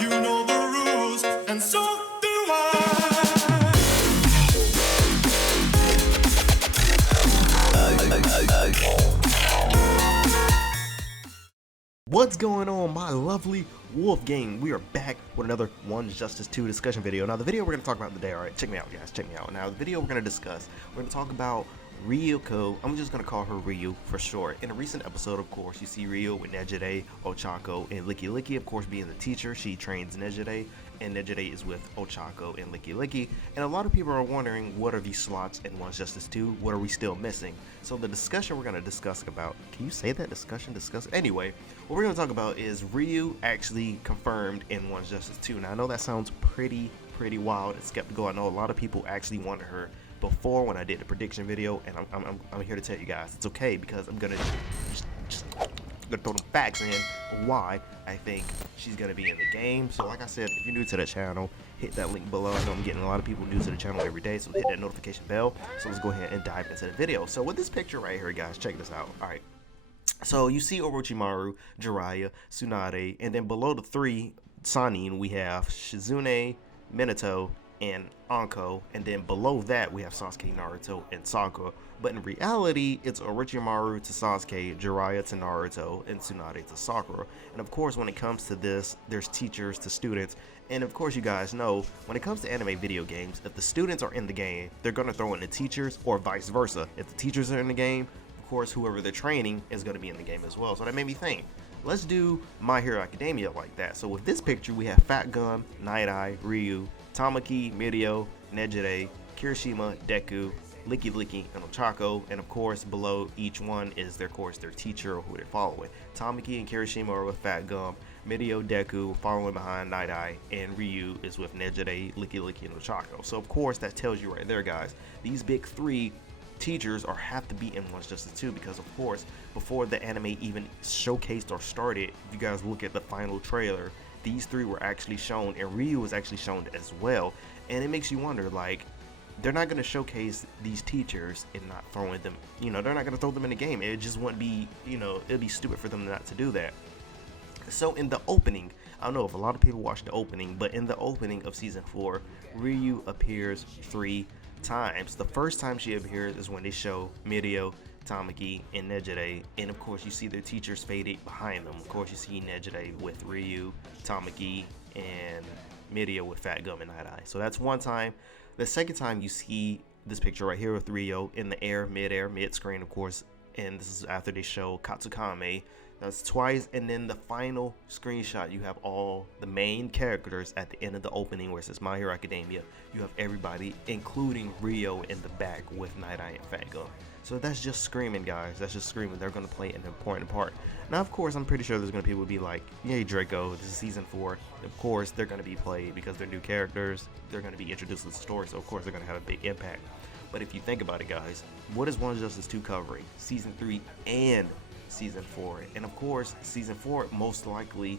You know the rules, and so do I. What's going on, my lovely Wolf gang? We are back with another One's Justice 2 discussion video. Now, the video we're going to talk about today, alright, check me out, guys, check me out. Now, the video we're going to discuss, we're going to talk about Ryuko. I'm just going to call her Ryu for short. In a recent episode, of course, you see Ryu with Nejire, Ochako, and Licky Licky, of course, being the teacher. She trains Nejire, and Nejire is with Ochako and Licky Licky. And a lot of people are wondering, what are these slots in One's Justice 2? What are we still missing? So the discussion we're going to discuss about, can you say that? Discussion? Anyway, what we're going to talk about is Ryu actually confirmed in One's Justice 2. Now, I know that sounds pretty wild and skeptical. I know a lot of people actually wanted her before when I did the prediction video, and I'm here to tell you guys it's okay, because I'm gonna just throw them facts in why I think she's gonna be in the game. So like I said, if you're new to the channel, hit that link below. I know I'm getting a lot of people new to the channel every day, so hit that notification bell. So let's go ahead and dive into the video. So with this picture right here, guys, check this out. All right, so you see Orochimaru, Jiraiya, Tsunade, and then below the three Sannin we have Shizune, Minato, and Anko, and then below that we have Sasuke, Naruto, and Sakura. But in reality, it's Orochimaru to Sasuke, Jiraiya to Naruto, and Tsunade to Sakura. And of course, when it comes to this, there's teachers to students. And of course, you guys know, when it comes to anime video games, if the students are in the game, they're going to throw in the teachers, or vice versa. If the teachers are in the game, of course, whoever they're training is going to be in the game as well. So that made me think, let's do My Hero Academia like that. So with this picture, we have Fat Gum, Night Eye, Ryu, Tamaki, Mirio, Nejire, Kirishima, Deku, Licky Licky, and Ochako. And of course, below each one is their teacher or who they're following. Tamaki and Kirishima are with Fat Gum, Mirio, Deku following behind Night Eye, and Ryu is with Nejire, Licky Licky, and Ochako. So of course, that tells you right there, guys, these big three teachers have to be in One's Justice 2, because of course, before the anime even showcased or started, if you guys look at the final trailer, these three were actually shown, and Ryu was actually shown as well. And it makes you wonder, like, they're not going to showcase these teachers and not throwing them, they're not going to throw them in the game. It just wouldn't be, it'd be stupid for them not to do that. So in the opening, I don't know if a lot of people watched the opening, but in the opening of season 4, Ryu appears 3 times. The first time she appears is when they show Mirio, Tamaki, and Nejire, and of course you see their teachers faded behind them. Of course you see Nejire with Ryu, Tamaki, and Mirio with Fat Gum and Night Eye. So that's one time. The second time you see this picture right here with Ryu in the air, mid-screen, of course, and this is after they show Katsukame. That's twice, and then the final screenshot, you have all the main characters at the end of the opening where it says My Hero Academia. You have everybody, including Ryo, in the back with Night Eye and Fat Gum. So that's just screaming, guys. That's just screaming. They're going to play an important part. Now, of course, I'm pretty sure there's going to be people be like, yay, Draco, this is season 4. Of course, they're going to be played because they're new characters. They're going to be introduced to the story, so of course they're going to have a big impact. But if you think about it, guys, what is One's Justice 2 covering? Season 3 and season 4. And of course, season 4 most likely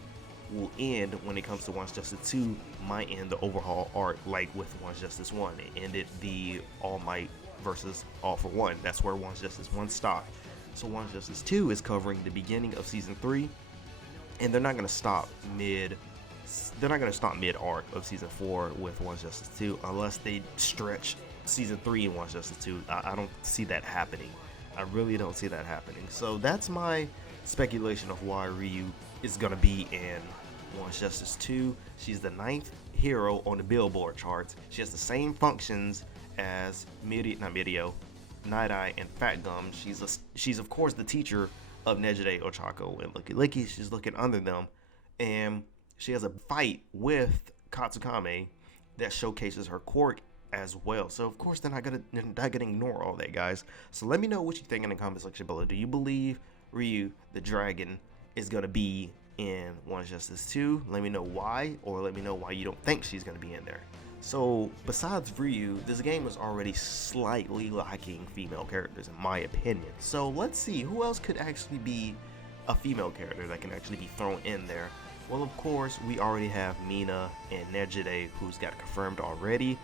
will end when it comes to One's Justice 2, might end the overhaul arc like with One's Justice 1. It ended the All Might versus All for One. That's where One's Justice 1 stopped. So One's Justice 2 is covering the beginning of season 3, and they're not going to stop mid arc of season 4 with One's Justice 2 unless they stretch season 3 in One's Justice 2. I don't see that happening. I really don't see that happening. So that's my speculation of why Ryu is going to be in One's Justice 2. She's the 9th hero on the Billboard charts. She has the same functions as Mirio, Night Eye, and Fat Gum. She's of course the teacher of Nejire, Ochako, and Licky Licky. She's looking under them, and she has a fight with Katsukame that showcases her quirk as well. So of course they're not gonna ignore all that, guys. So let me know what you think in the comment section below. Do you believe Ryu the dragon is gonna be in One's Justice 2? Let me know why, or let me know why you don't think she's gonna be in there. So besides Ryu, this game is already slightly lacking female characters in my opinion. So let's see who else could actually be a female character that can actually be thrown in there. Well, of course, we already have Mina and Nejire, who's got confirmed already.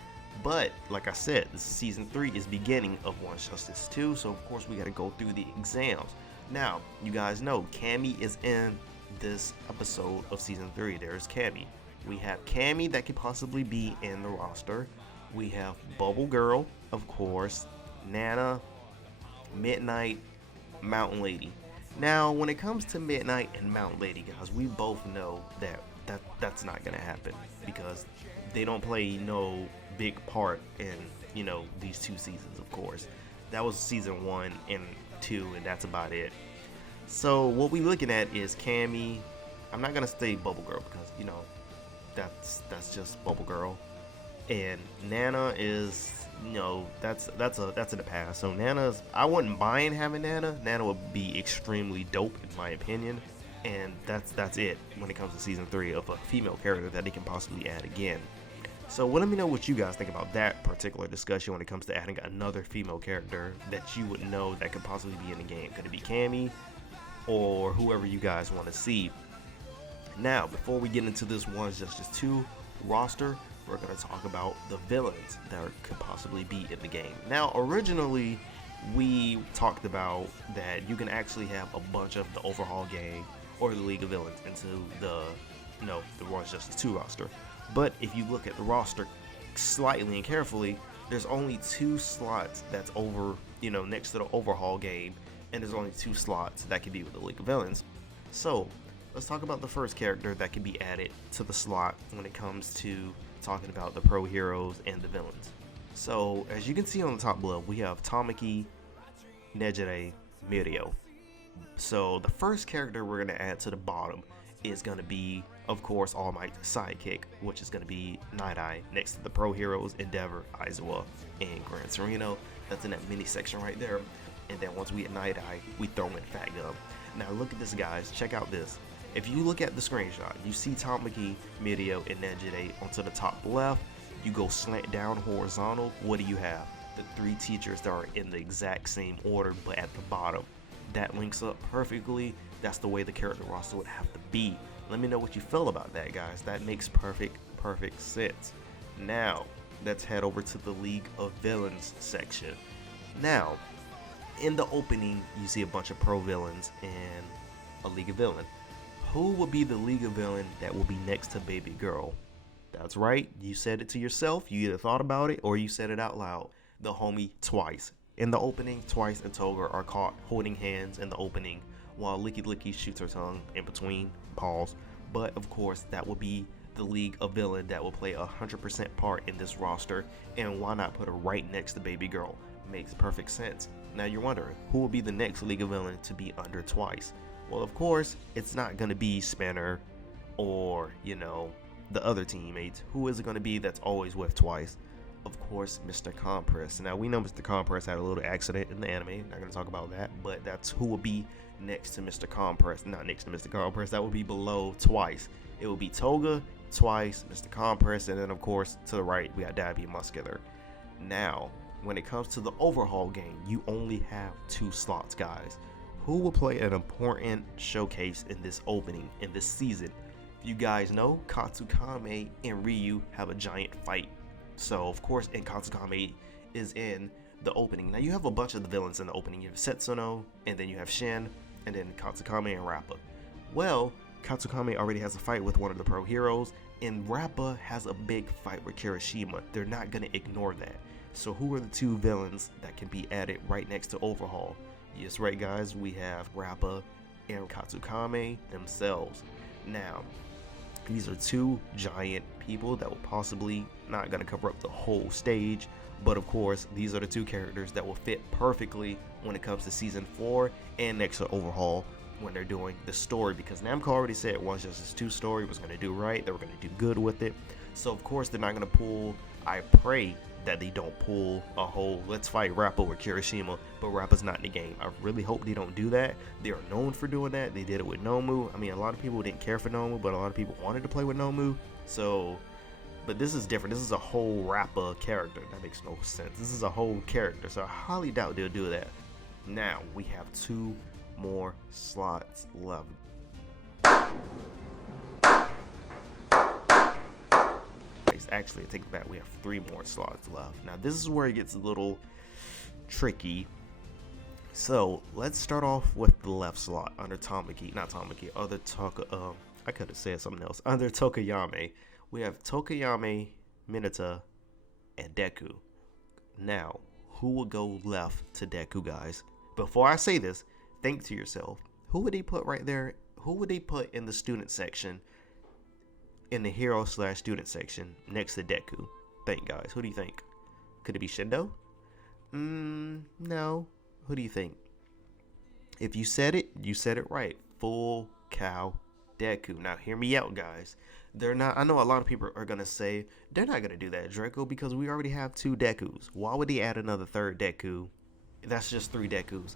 But like I said, this season 3 is beginning of One's Justice 2, so of course we got to go through the exams. Now, you guys know Cammy is in this episode of season 3. There's Cammy. We have Cammy that could possibly be in the roster. We have Bubble Girl, of course, Nana, Midnight, Mountain Lady. Now, when it comes to Midnight and Mountain Lady, guys, we both know that's not gonna happen because they don't play no big part in these two seasons. Of course, that was season 1 and 2, and that's about it. So what we looking at is Cammy. I'm not gonna say Bubble Girl because that's just Bubble Girl, and Nana is that's in the past. So Nana's, I wouldn't mind having Nana. Nana would be extremely dope in my opinion, and that's it when it comes to season 3 of a female character that they can possibly add again. So let me know what you guys think about that particular discussion when it comes to adding another female character that you would know that could possibly be in the game. Could it be Cammy or whoever you guys want to see? Now, before we get into this One's Justice 2 roster, we're going to talk about the villains that could possibly be in the game. Now, originally, we talked about that you can actually have a bunch of the Overhaul gang or the League of Villains into the One's Justice 2 roster. But if you look at the roster slightly and carefully, there's only 2 slots that's over, next to the Overhaul game, and there's only 2 slots that can be with the League of Villains. So, let's talk about the first character that can be added to the slot when it comes to talking about the pro heroes and the villains. So, as you can see on the top below, we have Tamaki, Nejire, Mirio. So, the first character we're going to add to the bottom is going to be, of course, All Might's sidekick, which is going to be Night Eye, next to the pro heroes Endeavor, Aizawa, and Gran Torino. That's in that mini section right there. And then once we get Night Eye, we throw in Fat Gum. Now look at this, guys. Check out this. If you look at the screenshot, you see Tamaki, Mirio, and Nejire onto the top left. You go slant down horizontal. What do you have? The 3 teachers that are in the exact same order, but at the bottom. That links up perfectly. That's the way the character roster would have to be. Let me know what you feel about that, guys. That makes perfect sense. Now, let's head over to the League of Villains section. Now, in the opening, you see a bunch of pro villains and a League of Villains. Who will be the League of Villain that will be next to Baby Girl? That's right, you said it to yourself. You either thought about it or you said it out loud. The homie Twice. In the opening, Twice and Toga are caught holding hands in the opening while Licky Licky shoots her tongue in between paws. But of course, that will be the League of Villain that will play 100% part in this roster. And why not put her right next to Baby Girl? Makes perfect sense. Now you're wondering, who will be the next League of Villain to be under Twice? Well, of course, it's not going to be Spinner or, the other teammates. Who is it going to be that's always with Twice? Of course, Mr. Compress. Now, we know Mr. Compress had a little accident in the anime. Not going to talk about that, but that's who will be next to Mr. Compress. Not next to Mr. Compress. That will be below Twice. It will be Toga, Twice, Mr. Compress, and then, of course, to the right, we got Dabby Muscular. Now, when it comes to the Overhaul game, you only have 2 slots, guys. Who will play an important showcase in this opening, in this season? If you guys know, Katsukame and Ryu have a giant fight. So, of course, and Katsukame is in the opening. Now, you have a bunch of the villains in the opening. You have Setsuno, and then you have Shin, and then Katsukame and Rappa. Well, Katsukame already has a fight with one of the pro heroes, and Rappa has a big fight with Kirishima. They're not going to ignore that. So, who are the 2 villains that can be added right next to Overhaul? Yes, right, guys, we have Rappa and Katsukame themselves. Now, these are 2 giant people that will possibly not going to cover up the whole stage, but of course, these are the 2 characters that will fit perfectly when it comes to season 4 and next to Overhaul when they're doing the story, because Namco already said One's Justice 2 story was going to do right, they were going to do good with it. So of course, they're not going to pull, I pray that they don't pull a whole let's fight Rappa with Kirishima, but Rappa's not in the game. I really hope they don't do that. They are known for doing that. They did it with Nomu. I mean, a lot of people didn't care for Nomu, but a lot of people wanted to play with Nomu. So, but this is different. This is a whole Rappa character. That makes no sense. This is a whole character, so I highly doubt they'll do that. Now, we have 2 more slots left. Actually, I take it back. We have 3 more slots left. Now, this is where it gets a little tricky. So, let's start off with the left slot under Tamaki. Not Tamaki, other I could have said something else. Under Tokuyame, We have Tokuyame, Mineta, and Deku. Now, who would go left to Deku, guys? Before I say this, think to yourself, who would they put right there? Who would they put in the student section, in the hero/student section, next to Deku? Think, guys. Who do you think? Could it be Shindo? No. Who do you think? If you said it right. Full cow Deku. Now, hear me out, guys. They're not. I know a lot of people are gonna say they're not gonna do that, Draco, because we already have 2 Dekus. Why would they add another 3rd Deku? That's just 3 Dekus.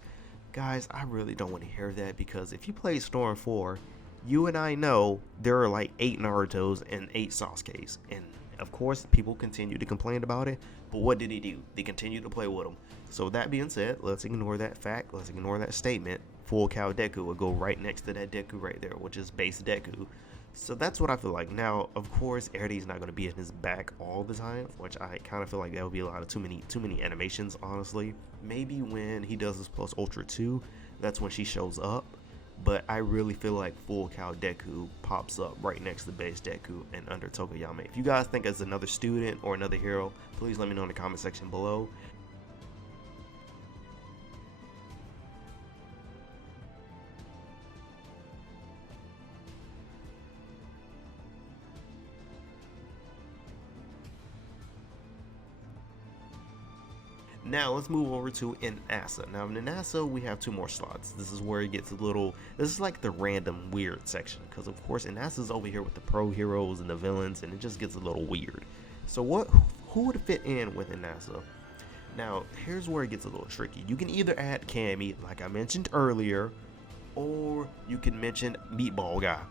Guys, I really don't want to hear that, because if you play Storm 4, you and I know there are like 8 Narutos and 8 Sasukes, and of course people continue to complain about it, but what did he do? They continue to play with him. So that being said, let's ignore that fact, let's ignore that statement. Full cow Deku will go right next to that Deku right there, which is base Deku. So that's what I feel like. Now, of course, Erity's not going to be in his back all the time, which I kind of feel like that would be a lot of too many animations, honestly. Maybe when he does his Plus Ultra 2, that's when she shows up. But I really feel like Full Cow Deku pops up right next to base Deku and under Tokuyame. If you guys think it's another student or another hero, please let me know in the comment section below. Now let's move over to Inasa. Now in Inasa we have 2 more slots. This is where it gets a little, this is like the random weird section, because of course Inasa's over here with the pro heroes and the villains, and it just gets a little weird. So who would fit in with Inasa? Now here's where it gets a little tricky. You can either add Cammy, like I mentioned earlier, or you can mention Meatball Guy.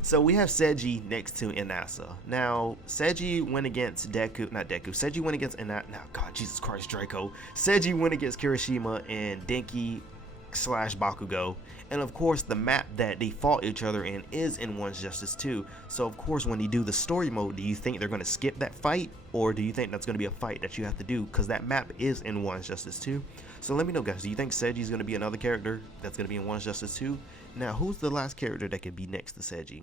So we have Seiji next to Inasa. Now, Seiji went against Seiji went against Inasa. Now, God, Jesus Christ, Draco. Seiji went against Kirishima and Denki/Bakugo. And of course, the map that they fought each other in is in One's Justice 2. So of course, when you do the story mode, do you think they're going to skip that fight? Or do you think that's going to be a fight that you have to do? Because that map is in One's Justice 2. So let me know, guys. Do you think Seiji's going to be another character that's going to be in One's Justice 2? Now, who's the last character that could be next to Seiji?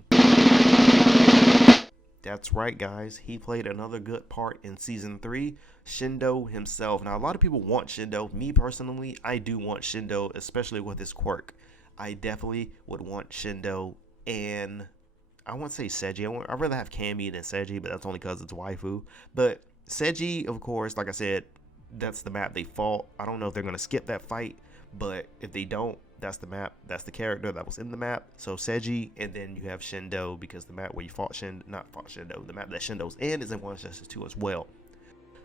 That's right, guys. He played another good part in Season 3, Shindo himself. Now, a lot of people want Shindo. Me, personally, I do want Shindo, especially with his quirk. I definitely would want Shindo, and I won't say Seiji. I'd rather have Cammy than Seiji, but that's only because it's waifu. But Seiji, of course, like I said, that's the map they fought. I don't know if they're going to skip that fight, but if they don't, that's the map, that's the character that was in the map. So Seiji, and then you have Shindo, because the map where you fought Shindo, the map that Shindo's in is in One's Justice 2 as well.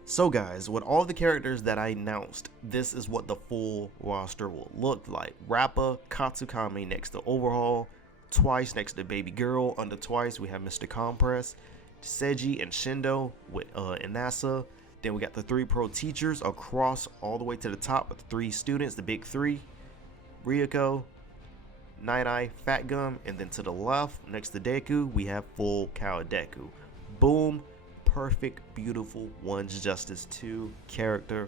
So guys, with all the characters that I announced, this is what the full roster will look like. Rappa, Katsukami next to Overhaul, Twice next to Baby Girl. Under Twice we have Mr. Compress, Seiji and Shindo with Inasa. Then we got the 3 pro teachers across all the way to the top with the 3 students, the big 3. Ryuko, Night Eye, Fat Gum, and then to the left next to Deku we have Full Cow Deku. Boom, perfect, beautiful One's Justice 2 character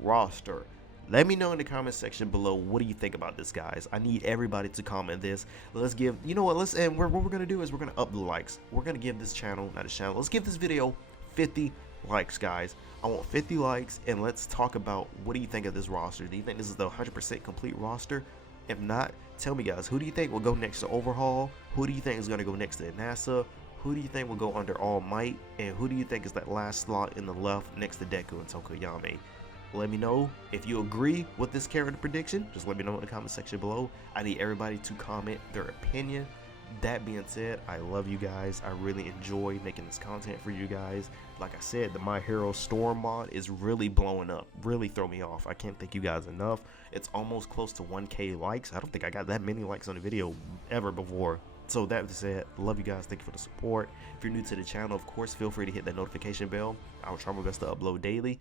roster. Let me know in the comment section below, what do you think about this, guys? I need everybody to comment this. Let's give, you know what, what we're gonna do is we're gonna up the likes. We're gonna give this channel, let's give this video 50 likes, guys. I want 50 likes, and let's talk about, what do you think of this roster? Do you think this is the 100% complete roster? If not, tell me, guys, who do you think will go next to Overhaul? Who do you think is going to go next to Inasa? Who do you think will go under All Might? And who do you think is that last slot in the left next to Deku and Tokuyame? Let me know if you agree with this character prediction. Just let me know in the comment section below. I need everybody to comment their opinion. That being said, I love you guys. I really enjoy making this content for you guys. Like I said, the My Hero Storm mod is really blowing up. Really throw me off. I can't thank you guys enough. It's almost close to 1K likes. I don't think I got that many likes on a video ever before. So that being said, love you guys. Thank you for the support. If you're new to the channel, of course, feel free to hit that notification bell. I will try my best to upload daily.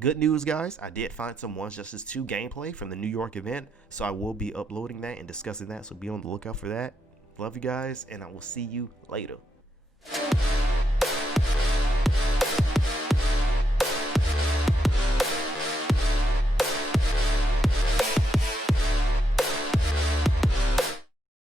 Good news, guys. I did find some One's Justice 2 gameplay from the New York event. So I will be uploading that and discussing that. So be on the lookout for that. Love you guys, and I will see you later.